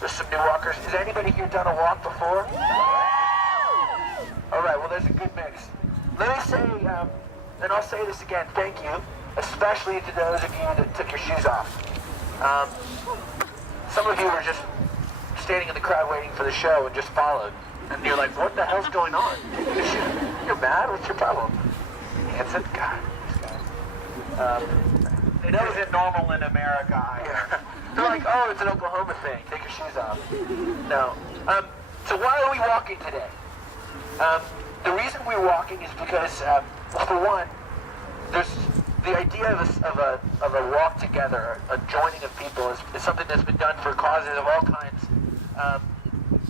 There's some new walkers. Has anybody here done a walk before? All right, well, there's a good mix. Let me say, and I'll say this again, thank you, especially to those of you that took your shoes off. Some of you were just standing in the crowd waiting for the show and just followed. And you're like, what the hell's going on? You're mad? What's your problem? Hanson? God, this guy. It isn't normal in America. Yeah. They're like, oh, it's an Oklahoma thing. Take your shoes off. No. So why are we walking today? The reason we're walking is because, for one, there's the idea of a walk together, a joining of people, is something that's been done for causes of all kinds.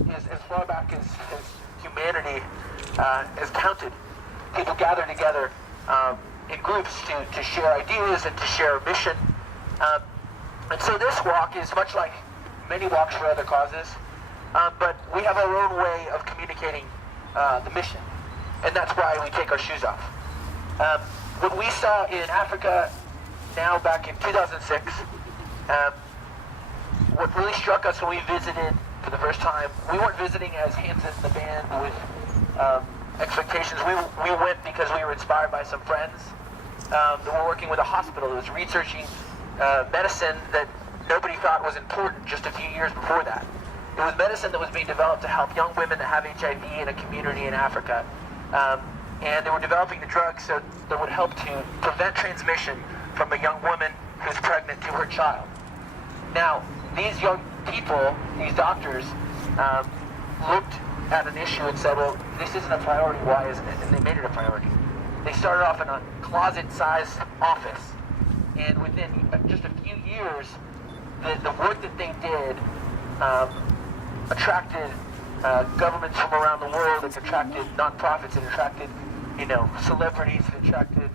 As far back as humanity has counted, people gather together in groups to share ideas and to share a mission. And so this walk is much like many walks for other causes, but we have our own way of communicating the mission, and that's why we take our shoes off. What we saw in Africa now back in 2006, what really struck us when we visited for the first time, we weren't visiting as Hanson, the band, with expectations. We went because we were inspired by some friends that were working with a hospital that was researching medicine that nobody thought was important just a few years before that. It was medicine that was being developed to help young women that have HIV in a community in Africa. And they were developing the drugs that would help to prevent transmission from a young woman who's pregnant to her child. Now, these young people, these doctors, looked at an issue and said, well, this isn't a priority, why isn't it? And they made it a priority. They started off in a closet-sized office, and within just a few years, the work that they did attracted governments from around the world. It attracted nonprofits. It attracted, celebrities. It attracted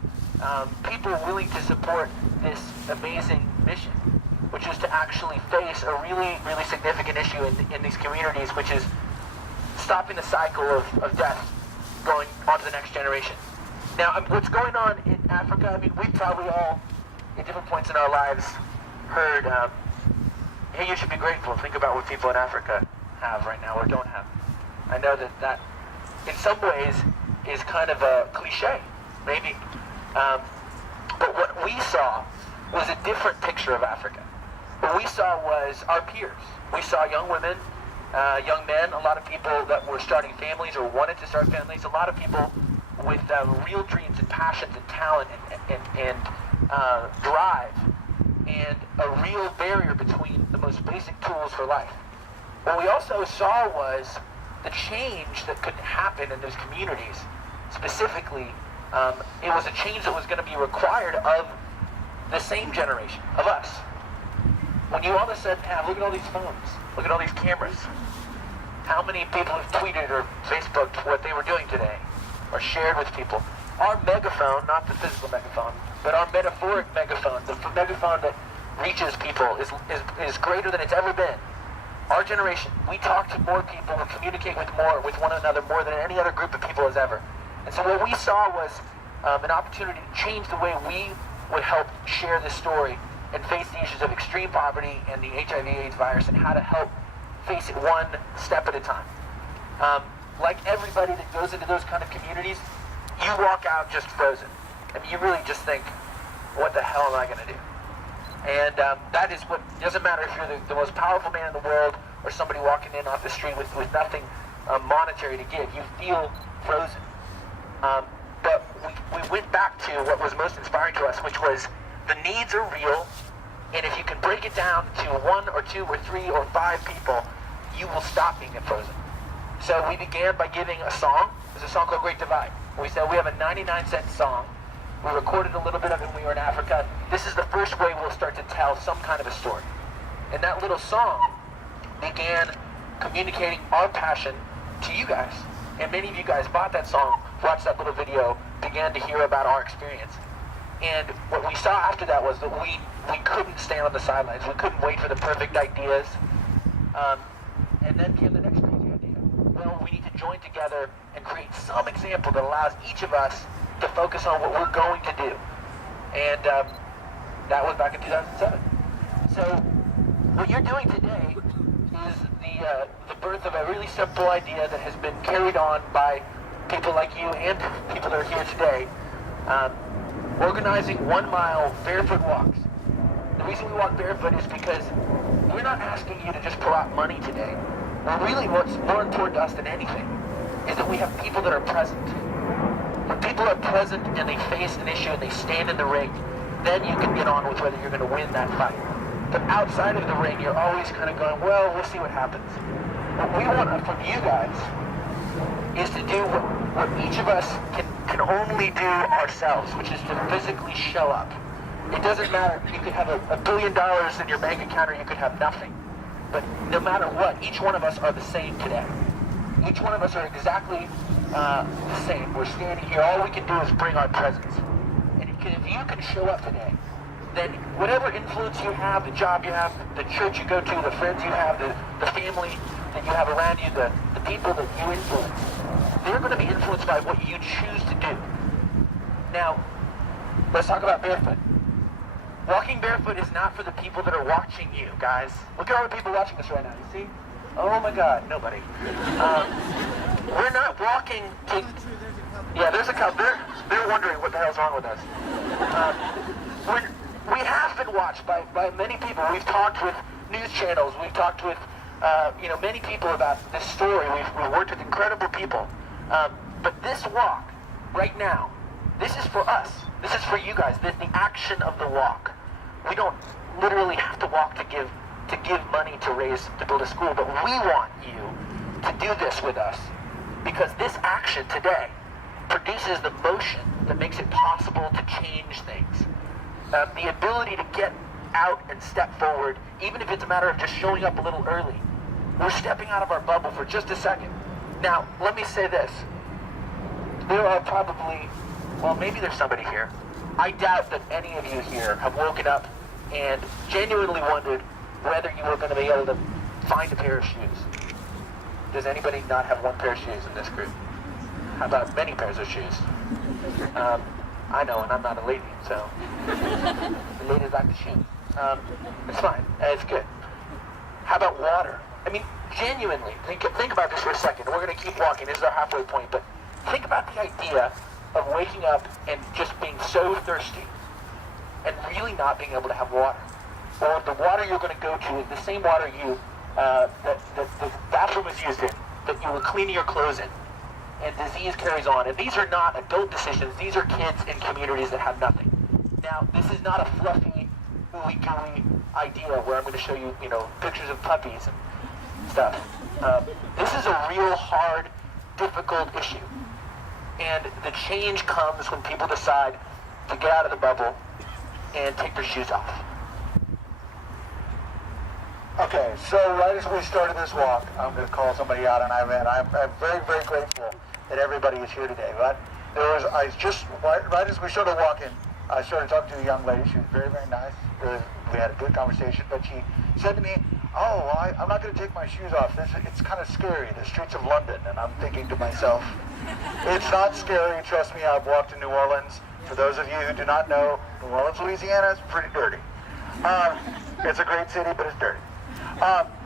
people willing to support this amazing mission, which is to actually face a really, really significant issue in these communities, which is stopping the cycle of death going on to the next generation. Now, what's going on in Africa, we've probably all, at different points in our lives, heard, hey, you should be grateful. Think about what people in Africa have right now or don't have. I know that in some ways is kind of a cliche, maybe. But what we saw was a different picture of Africa. What we saw was our peers. We saw young women, young men, a lot of people that were starting families or wanted to start families, a lot of people with real dreams and passions and talent and drive, and a real barrier between the most basic tools for life. What we also saw was the change that could happen in those communities. Specifically, it was a change that was going to be required of the same generation, of us. When you all of a sudden have, look at all these phones, look at all these cameras. How many people have tweeted or Facebooked what they were doing today, or shared with people? Our megaphone, not the physical megaphone, but our metaphoric megaphone, the megaphone that reaches people is greater than it's ever been. Our generation, we talk to more people, we communicate with one another more than any other group of people has ever. And so what we saw was an opportunity to change the way we would help share this story and face the issues of extreme poverty and the HIV/AIDS virus, and how to help face it one step at a time. Like everybody that goes into those kind of communities, you walk out just frozen. You really just think, what the hell am I going to do? And that is what, doesn't matter if you're the most powerful man in the world or somebody walking in off the street with nothing monetary to give, you feel frozen. But we went back to what was most inspiring to us, which was the needs are real, and if you can break it down to 1 or 2 or 3 or 5 people, you will stop being frozen. So we began by giving a song. There's a song called Great Divide. We said we have a 99-cent song. We recorded a little bit of it when we were in Africa. This is the first way we'll start to tell some kind of a story. And that little song began communicating our passion to you guys. And many of you guys bought that song, watched that little video, began to hear about our experience. And what we saw after that was that we couldn't stand on the sidelines. We couldn't wait for the perfect ideas. And then came the next crazy idea. Well, we need to join together and create some example that allows each of us to focus on what we're going to do. And that was back in 2007. So what you're doing today is the birth of a really simple idea that has been carried on by people like you and people that are here today, organizing 1 mile barefoot walks. The reason we walk barefoot is because we're not asking you to just pull out money today. Really, what's more important to us than anything is that we have people that are present. When people are present and they face an issue and they stand in the ring, then you can get on with whether you're going to win that fight. But outside of the ring, you're always kind of going, well, we'll see what happens. What we want from you guys is to do what each of us can only do ourselves, which is to physically show up. It doesn't matter. You could have $1 billion in your bank account or you could have nothing. But no matter what, each one of us are the same today. Each one of us are exactly the same. We're standing here. All we can do is bring our presence. And if you can show up today, then whatever influence you have, the job you have, the church you go to, the friends you have, the family that you have around you, the people that you influence, they're going to be influenced by what you choose to do. Now, let's talk about barefoot. Walking barefoot is not for the people that are watching you, guys. Look at all the people watching us right now. You see? Oh my God, nobody. We're not walking to... Yeah, there's a couple. They're wondering what the hell's wrong with us. We have been watched by many people. We've talked with news channels. We've talked with many people about this story. We've worked with incredible people. But this walk, right now, this is for us. This is for you guys. The action of the walk. We don't literally have to walk to give money to build a school, but we want you to do this with us because this action today produces the motion that makes it possible to change things. The ability to get out and step forward, even if it's a matter of just showing up a little early. We're stepping out of our bubble for just a second. Now, let me say this. There are probably, well, maybe there's somebody here. I doubt that any of you here have woken up and genuinely wondered whether you were going to be able to find a pair of shoes. Does anybody not have one pair of shoes in this group? How about many pairs of shoes? I know, and I'm not a lady, so the ladies like the shoes. It's fine. It's good. How about water? I mean, genuinely, think about this for a second. We're going to keep walking. This is our halfway point, but think about the idea of waking up and just being so thirsty and really not being able to have water. Or the water you're going to go to is the same water that the bathroom is used in, that you were cleaning your clothes in. And disease carries on. And these are not adult decisions. These are kids in communities that have nothing. Now, this is not a fluffy, ooey-gooey idea where I'm going to show you, pictures of puppies and stuff. This is a real hard, difficult issue. And the change comes when people decide to get out of the bubble and take their shoes off. Okay, so right as we started this walk, I'm going to call somebody out, and I'm very, very grateful that everybody is here today. But right as we started walking, I started talking to a young lady. She was very, very nice. We had a good conversation, but she said to me, I'm not going to take my shoes off. It's kind of scary, the streets of London. And I'm thinking to myself, it's not scary. Trust me, I've walked in New Orleans. For those of you who do not know, New Orleans, Louisiana is pretty dirty. It's a great city, but it's dirty.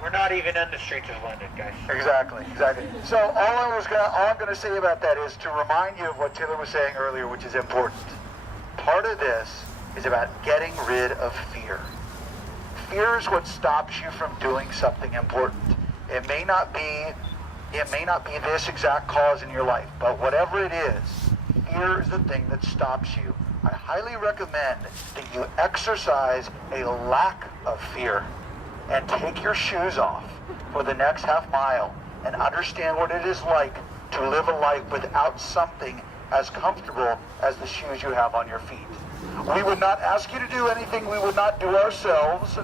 We're not even in the streets of London, guys. Exactly. So all I'm going to say about that is to remind you of what Taylor was saying earlier, which is important. Part of this is about getting rid of fear. Fear is what stops you from doing something important. It may not be this exact cause in your life, but whatever it is, fear is the thing that stops you. I highly recommend that you exercise a lack of fear and take your shoes off for the next half mile and understand what it is like to live a life without something as comfortable as the shoes you have on your feet. We would not ask you to do anything we would not do ourselves.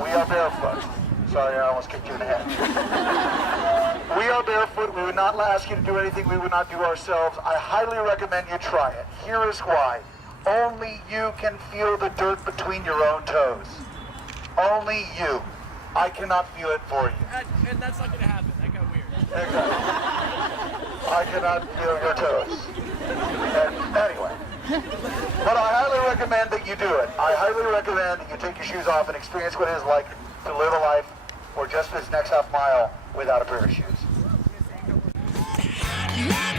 We are barefoot. Sorry, I almost kicked you in the head. We are barefoot. We would not ask you to do anything we would not do ourselves. I highly recommend you try it. Here is why. Only you can feel the dirt between your own toes. Only you. I cannot feel it for you. And that's not going to happen. That got weird. Exactly. I cannot feel your toes. And anyway. But I highly recommend that you do it. I highly recommend that you take your shoes off and experience what it is like to live a life or just this next half mile without a pair of shoes. Yeah.